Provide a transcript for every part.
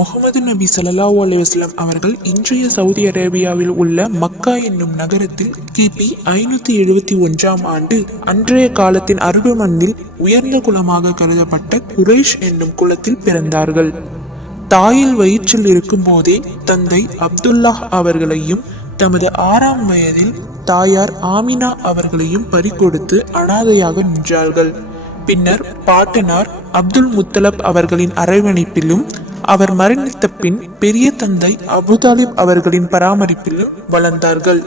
முகமது நபி ஸல்லல்லாஹு அலைஹி அவர்கள் இன்றைய சவுதி அரேபியாவில் உள்ள மக்கா என்னும் நகரத்தில் கிபி ஐநூத்தி எழுபத்தி ஒன்றாம் ஆண்டு அன்றைய காலத்தின் அருகு மண்ணில் உயர்ந்த குலமாக கருதப்பட்ட குரைஷ் என்னும் குலத்தில் பிறந்தார்கள். தாயில் வயிற்றில் இருக்கும்போதே தந்தை அப்துல்லாஹ் அவர்களையும் தமது ஆறாம் வயதில் தாயார் ஆமினா அவர்களையும் பறிகொடுத்து அனாதையாக நின்றார்கள். பின்னர் பாட்டனார் அப்துல் முத்தலப் அவர்களின் அரவணைப்பிலும் அவர் மரணித்த பின் பெரிய தந்தை அபுதாலிப் அவர்களின் பராமரிப்பிலும் வளர்ந்தார்கள்.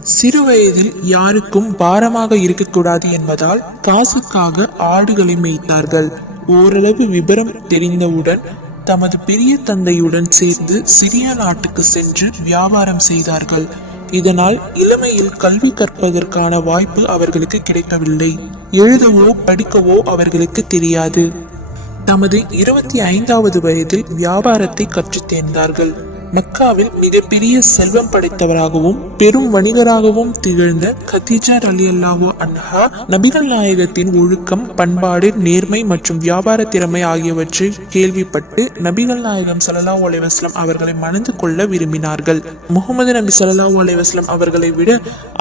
சிறு வயதில் யாருக்கும் பாரமாக இருக்கக்கூடாது என்பதால் காசுக்காக ஆடுகளை மேய்த்தார்கள். ஓரளவு விபரம் தெரிந்தவுடன் தமது பெரிய தந்தையுடன் சேர்ந்து சிறிய நாட்டுக்கு சென்று வியாபாரம் செய்தார்கள். இதனால் இளமையில் கல்வி கற்பதற்கான வாய்ப்பு அவர்களுக்கு கிடைக்கவில்லை. எழுதவோ படிக்கவோ அவர்களுக்கு தெரியாது. தமது இருபத்தி ஐந்தாவது வயதில் வியாபாரத்தை கற்றுத் தேர்ந்தார்கள். மக்காவில் மிகப்பெரிய செல்வம் படைத்தவராகவும் பெரும் வணிகராகவும் திகழ்ந்த கத்தீஜா அலி அல்லாஹோ அன்ஹா நபிகள் நாயகத்தின் ஒழுக்கம் பண்பாடு நேர்மை மற்றும் வியாபார திறமை ஆகியவற்றை கேள்விப்பட்டு நபிகள் நாயகம் ஸல்லல்லாஹு அலைஹி அவர்களை மணந்து கொள்ள விரும்பினார்கள். முகமது நபி ஸல்லல்லாஹு அலைஹி அவர்களை விட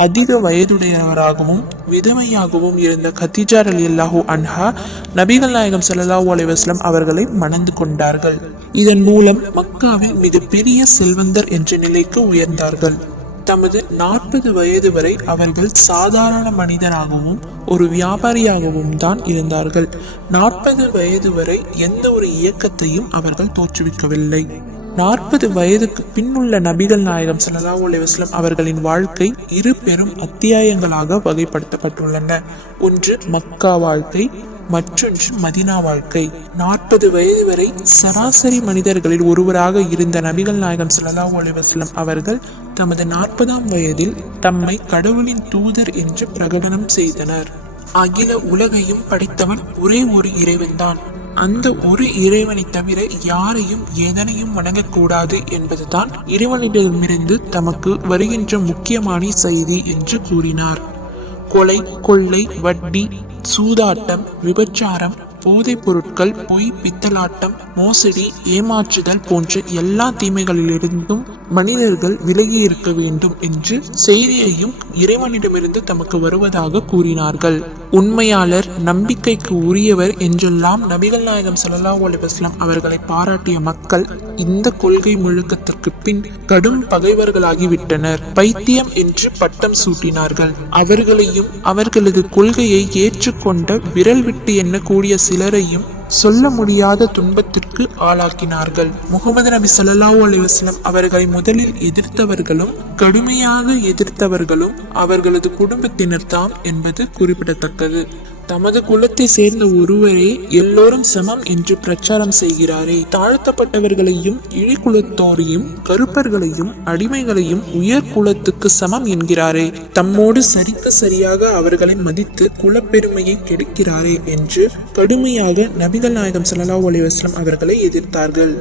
அதிக வயதுடையவராகவும் விதவையாகவும் இருந்த கத்தீஜா அலி அல்லாஹூ அன்ஹா நபிகள் நாயகம் ஸல்லல்லாஹு அலைஹி அவர்களை மணந்து கொண்டார்கள். இதன் மூலம் மக்காவில் மிகப்பெரிய செல்வந்தர் என்ற நிலைக்கு உயர்ந்தார்கள். தமது நாற்பது வயது வரை அவர்கள் சாதாரண மனிதராகவும் ஒரு வியாபாரியாகவும் தான் இருந்தார்கள். நாற்பது வயது வரை எந்த ஒரு இயக்கத்தையும் அவர்கள் தோற்றுவிக்கவில்லை. நாற்பது வயதுக்கு பின்னுள்ள நபிகள் நாயகம் சல்லா அலைஹி அவர்களின் வாழ்க்கை இரு பெரும் அத்தியாயங்களாக வகைப்படுத்தப்பட்டுள்ளன. ஒன்று மக்கா வாழ்க்கை மற்றொன்று மதினா வாழ்க்கை. நாற்பது வயது வரை சராசரி மனிதர்களில் ஒருவராக இருந்த நபிகள் நாயகம் ஸல்லல்லாஹு அலிவாஸ்லம் அவர்கள் தமது நாற்பதாம் வயதில் தம்மை கடவுளின் தூதர் என்று பிரகடனம் செய்தனர். அகில உலகையும் படைத்தவன் ஒரே ஒரு இறைவன்தான். அந்த ஒரு இறைவனை தவிர யாரையும் எதனையும் வணங்கக்கூடாது என்பதுதான் இறைவனிடமிருந்து தமக்கு வருகின்ற முக்கியமான செய்தி என்று கூறினார். கொலை கொள்ளை வட்டி சூதாட்டம் விபச்சாரம் போதைப் பொருட்கள் பொய் பித்தலாட்டம் மோசடி ஏமாற்றுதல் போன்ற எல்லா தீமைகளிலிருந்தும் மனிதர்கள் விலகி இருக்க வேண்டும் என்று செய்தியையும் இறைவனிடமிருந்து தமக்கு வருவதாக கூறினார்கள். உண்மையாளர் நம்பிக்கைக்கு உரியவர் என்றெல்லாம் நபிகள் நாயகம் ஸல்லல்லாஹு அலிவாஸ்லாம் அவர்களை பாராட்டிய மக்கள் இந்த கொள்கை முழுக்கத்திற்கு பின் கடும் பகைவர்களாகிவிட்டனர். பைத்தியம் என்று பட்டம் சூட்டினார்கள். அவர்களையும் அவர்களது கொள்கையை ஏற்றுக்கொண்ட விரல் விட்டு எண்ணக்கூடிய சிலரையும் சொல்ல முடியாத துன்பத்திற்கு ஆளாக்கினார்கள். முகமது நபி ஸல்லல்லாஹு அலைஹி அவர்களை முதலில் எதிர்த்தவர்களும் கடுமையாக எதிர்த்தவர்களும் அவர்களது குடும்பத்தினர் தாம் என்பது குறிப்பிடத்தக்கது. தமது குலத்தை சேர்ந்த ஒருவரே எல்லோரும் சமம் என்று பிரச்சாரம் செய்கிறாரே. தாழ்த்தப்பட்டவர்களையும் இழிக்குலத்தோரையும் கருப்பர்களையும் அடிமைகளையும் உயர் குலத்துக்கு சமம் என்கிறாரே. தம்மோடு சரித்த சரியாக அவர்களை மதித்து குலப்பெருமையை கெடுக்கிறாரே என்று கடுமையாக நபிகள் நாயகம் ஸல்லல்லாஹு அலிவாஸ்லம் அவர்களை எதிர்த்தார்கள்.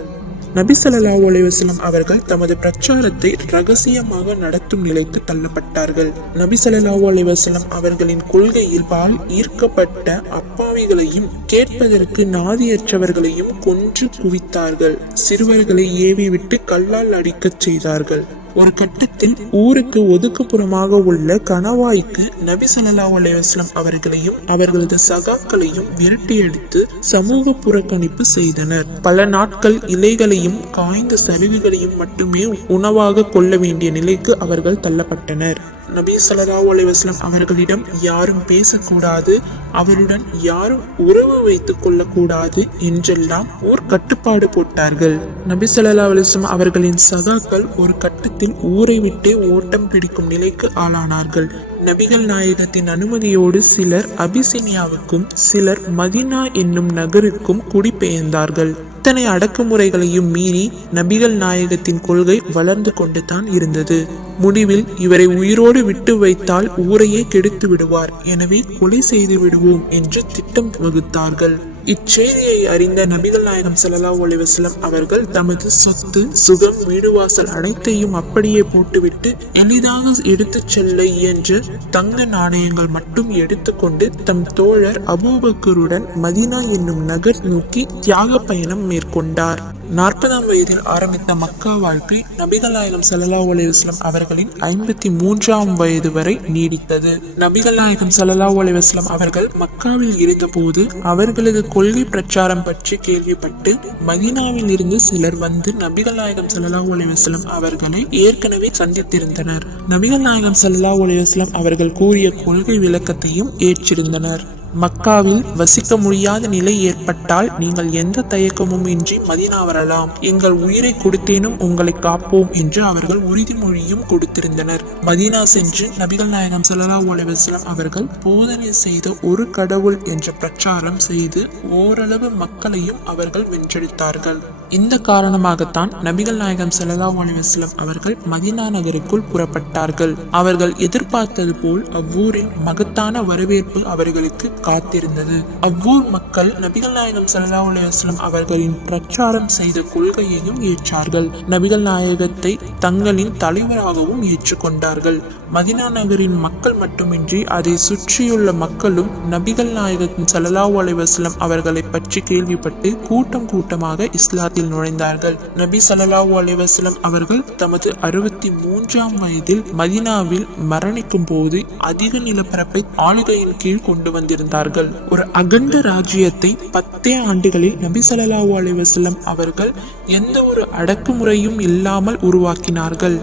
நபி ஸல்லல்லாஹு அவர்கள் தமது பிரச்சாரத்தை ரகசியமாக நடத்தும் நிலைக்கு தள்ளப்பட்டார்கள். நபி ஸல்லல்லாஹு அவர்களின் கொள்கையில் பால் ஈர்க்கப்பட்ட அப்பாவிகளையும் கேட்பதற்கு நாதியற்றவர்களையும் கொன்று குவித்தார்கள். சிறுவர்களை ஏவி விட்டு கல்லால் அடிக்கச் செய்தார்கள். ஒரு கட்டத்தில் ஊருக்கு ஒதுக்குப்புறமாக உள்ள கணவாய்க்கு நபி சல்லா அலைஹி அவர்களையும் அவர்களது சகாக்களையும் விரட்டியடித்து சமூக புறக்கணிப்பு செய்தனர். பல நாட்கள் இலைகளையும் காய்ந்த சரிவுகளையும் மட்டுமே உணவாக கொள்ள வேண்டிய நிலைக்கு அவர்கள் தள்ளப்பட்டனர். நபி ஸல்லல்லாஹு அலைஹி அவர்களிடம் யாரும் பேசக்கூடாது அவருடன் யாரும் உறவு வைத்துக் கொள்ளக்கூடாது என்றெல்லாம் ஓர் கட்டுப்பாடு போட்டார்கள். நபி ஸல்லல்லாஹு அலிஸ்லாம் அவர்களின் சகாக்கள் ஒரு கட்டத்தில் ஊரை விட்டே ஓட்டம் பிடிக்கும் நிலைக்கு ஆளானார்கள். நபிகள் நாயகத்தின் அனுமதியோடு சிலர் அபிசினியாவுக்கும் சிலர் மதினா என்னும் நகருக்கும் குடிபெயர்ந்தார்கள் இத்தனை அடக்குமுறைகளையும் மீறி நபிகள் நாயகத்தின் கொள்கை வளர்ந்து கொண்டு தான் இருந்தது. முடிவில் இவரை உயிரோடு விட்டு வைத்தால் ஊரையே கெடுத்து விடுவார். எனவே கொலை செய்து விடுவோம் என்று திட்டம் வகுத்தார்கள். இச்செய்தியை அறிந்த நபிகள் நாயகம் ஸல்லல்லாஹு ஒளிவசலம் அவர்கள் தமது சொத்து சுகம் வீடு வாசல் அனைத்தையும் அப்படியே போட்டுவிட்டு எளிதாக எடுத்துச் செல்ல இயன்ற தங்க நாணயங்கள் மட்டும் எடுத்துக்கொண்டு தம் தோழர் அபூபக்கருடன் மதீனா என்னும் நகர் நோக்கி தியாக பயணம் மேற்கொண்டார். நாற்பதாம் வயதில் ஆரம்பித்த மக்கா வாழ்க்கை நபிகள் சல்லா ஸல்லல்லாஹு அவர்களின் ஐம்பத்தி மூன்றாம் வயது வரை நீடித்தது. நபிகள் நாயகம் ஸல்லல்லாஹு அவர்கள் மக்காவில் இருந்தபோது அவர்களது கொள்கை பிரச்சாரம் பற்றி கேள்விப்பட்டு மதினாவில் இருந்து சிலர் வந்து நபிகள் நாயகம் ஸல்லல்லாஹு அலைஹி அவர்களை ஏற்கனவே சந்தித்திருந்தனர். நபிகள் நாயகம் ஸல்லல்லாஹு அலைஹி அவர்கள் கூறிய கொள்கை விளக்கத்தையும் ஏற்றிருந்தனர். மக்காவில் வசிக்க முடியாத நிலை ஏற்பட்டால் நீங்கள் எந்த தயக்கமும் இன்றி மதீனா வரலாம். எங்கள் உயிரை கொடுத்தேனும் உங்களை காப்போம் என்று அவர்கள் உறுதிமொழியும் கொடுத்திருந்தனர். மதீனா சென்று நபிகள் நாயகம் சல்லா அலைஹி அவர்கள் போதனை செய்த ஒரு கடவுள் என்ற பிரச்சாரம் செய்து ஓரளவு மக்களையும் அவர்கள் வென்றெடுத்தார்கள். இந்த காரணமாகத்தான் நபிகள் நாயகம் சல்லா அலைஹி அவர்கள் மதீனா நகருக்குள் புறப்பட்டார்கள். அவர்கள் எதிர்பார்த்தது போல் அவ்வூரில் மகத்தான வரவேற்பு அவர்களுக்கு காத்திருந்தது. அவ்வூர் மக்கள் நபிகள் நாயகம் ஸல்லல்லாஹு அவர்களின் பிரச்சாரம் செய்த கொள்கையையும் ஏற்றார்கள். நபிகள் நாயகத்தை தங்களின் தலைவராகவும் ஏற்றுக்கொண்டார்கள். மதினா நகரின் மக்கள் மட்டுமின்றி அதை சுற்றியுள்ள மக்களும் நபிகள் நாயகத்தின் ஸல்லல்லாஹு அலைவாஸ்லம் அவர்களை பற்றி கேள்விப்பட்டு கூட்டம் கூட்டமாக இஸ்லாத்தில் நுழைந்தார்கள். நபி ஸல்லல்லாஹு அலைவாஸ்லம் அவர்கள் தமது அறுபத்தி மூன்றாம் வயதில் மதினாவில் மரணிக்கும் போது அதிக நிலப்பரப்பை ஆளுகையின் கீழ் கொண்டு வந்திருந்தார்கள். ஒரு அகண்ட ராஜ்யத்தை பத்தே ஆண்டுகளில் நபி ஸல்லல்லாஹு அலைவாஸ்லம் அவர்கள் எந்த ஒரு அடக்குமுறையும் இல்லாமல் உருவாக்கினார்கள்.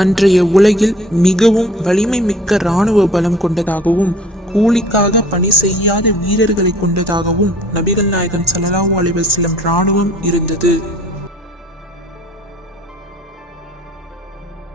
அன்றைய உலகில் மிகவும் வலிமை மிக்க இராணுவ பலம் கொண்டதாகவும் கூலிக்காக பணி செய்யாத வீரர்களை கொண்டதாகவும் நபிகள் நாயகம் சல்லாஹூ அலைஹி இராணுவம் இருந்தது.